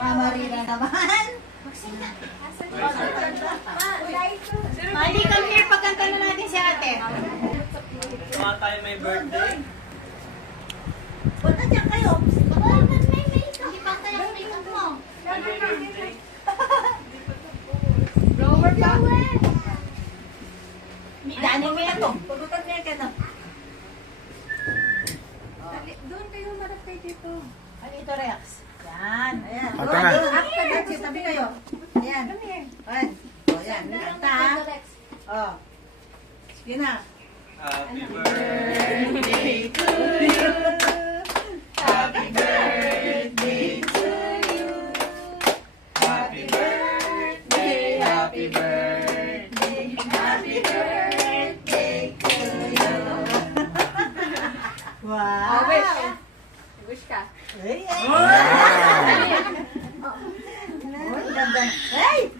Mama Rira naman. Mali, come here. Pagkanta na natin si ate. Mga tayo may birthday. Ba't nandiyan kayo? Hindi pa tayo ang makeup mo. Birthday. Blower pa. Daanin mo yan to. Pugutan mo yan ka na. Doon kayo, marap kayo dito. Ano ito, Rex? Yan. Ayan. Ito nga. After that, tabi kayo. Ayan. Ayan. O, yan. Kanta, ha? O. Sige na. Happy birthday to you. Happy birthday to you. Happy birthday. Happy birthday. Happy birthday to you. Wow. Wish ka. Ay, ay. Oh, ganda. Ay!